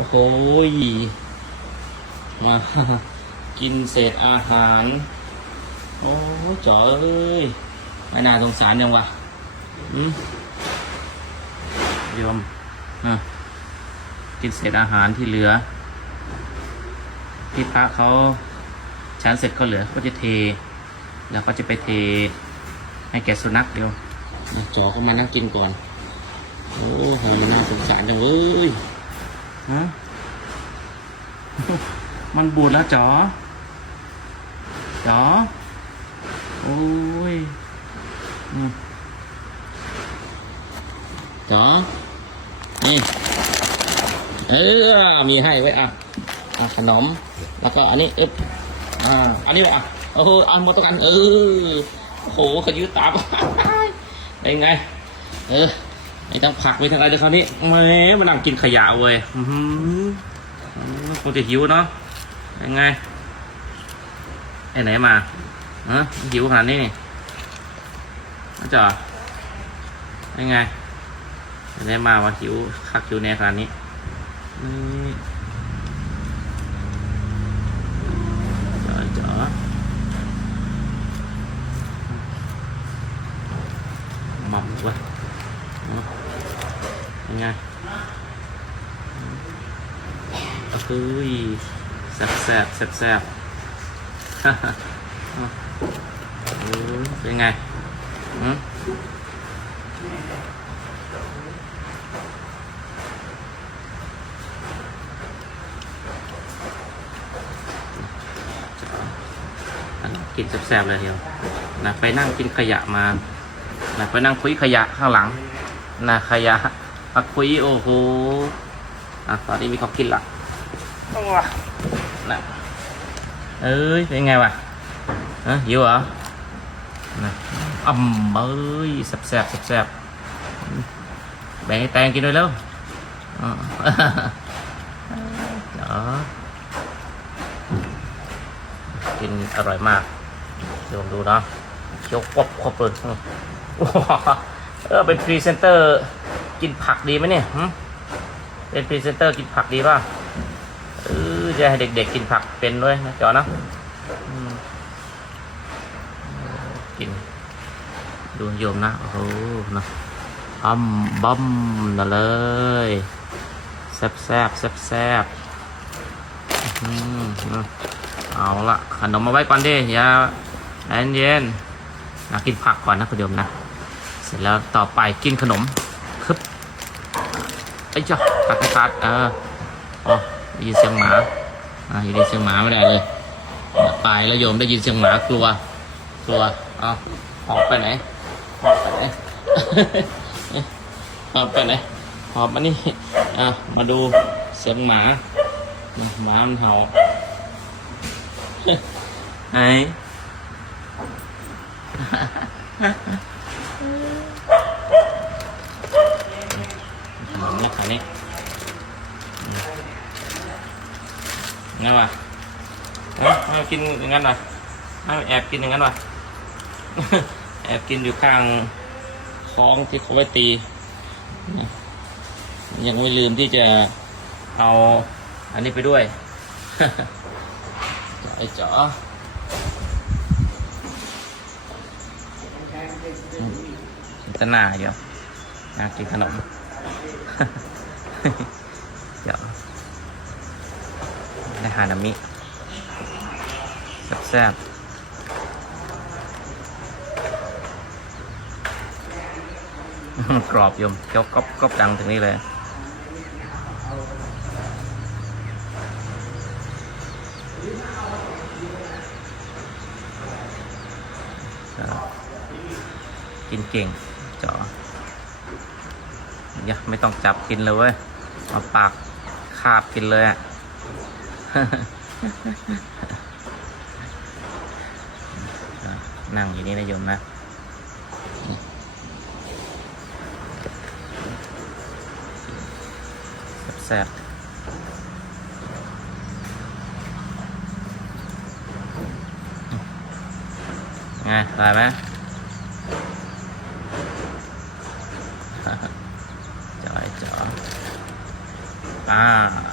อ้โหยมากินเศษอาหาร โอ้จ๋อเอ้ยไม่น่าสงสารยังวะอืมโยมอะกินเศษอาหารที่เหลือ ที่พระเขาฉันเสร็จก็เหลือก็จะเท แล้วก็จะไปเทให้แก่สุนัขเดียวอะจ๋อก็มานั่งกินก่อน โอ้โหน่าสงสารจังเอ้ย ฮะมันบูดแล้วจ๋อจ๋อโอ้ยจ๋อนี่ เออ มีให้ไว้อะ อะ ขนม แล้วก็อันนี้อึ๊บอ่า อันนี้ไว้อะโอ้โหเอาหมดตัวกัน เออโอ้โหขยื้อตามเป็นไง เออ ไม่ต้งผักไม่ต้องอะไรเลยคราวนี้แหมมานั่งกินขยะเว้ยอื้อหือคงจะหิวเนาะยังไงไอ้ไหนมาฮะหิวขนาดนี้นี่น่าจะยังไงไอ้ไหนมาว่าหิวคักหิวแน่ขนาดนี้นี่จ๋อจ๋อหม่ำเว้ย ยังไงเฮ้ยแซ่บแซ่บแซ่บแซ่บเป็นไงกินแซ่บๆเลยเดียวนะไปนั่งกินขยะมานะไปนั่งคุยขยะข้างหลังนะขยะ มาคุยโอ้โห อะ ตอนนี้มีของกินละนะเอ้ย เป็นไงวะเอ้ยหิวเหรอนะอ่ำเอ้ยแซ่บแซ่บแซ่บแบ่งให้แตงกินด้วยแล้วอ๋อเดี๋ยวกินอร่อยมากเดี๋ยวผมดูเนาะเคี้ยวกรอบกรอบเลยอืมว้าวเออเป็นพรีเซนเตอร์ กินผักดีไหมเนี่ยเป็นพรีเซนเตอร์กินผักดีป่ะเออจะให้เด็กๆกินผักเป็นด้วยนะจอนะกินดูโยมนะโอ้โหนะอัมบัมนั่นเลยแซบแซบแซบแซบเอาละขนมมาไว้ก่อนดิอย่าใจเย็นนะกินผักก่อนนะคุณโยมนะ เสร็จแล้วต่อไปกินขนม ไอ้ยจ้าตัดไม่ตัดเอออ๋อได้ยินเสียงหมาอ่าได้ยินเสียงหมาไม่ได้เลยตายแล้วโยมได้ยินเสียงหมากลัว กลัวเอาหอบไปไหนหอบไปไหนหอบไปไหนหอบมานี่อะมาดูเสียงหมาหมามันเห่าไอ้ ขนมนะขานี้งั้นวะเอ้าไม่กินอย่างนั้นวะม่แอบกินอย่างนั้นวะแอบกินอยู่ข้างคลองที่เขาไว้ตี ยังไม่ลืมที่จะเอาอันนี้ไปด้วยไอ้จ๋ออืมตนาเดียวอยากกินขนม เดี๋ยวไดฮานามิแซ่บกรอบโยมเคี้ยวก๊อบก๊อบดังถึงนี่เลยกินเก่งจ๋อย่าไม่ต้องจับกินเลยเว้ย เอาปากคาบกินเลยอะนั่งอยู่นี่นะโยมนะแซ่บไงตายไหมจอยจ๋อ อ่า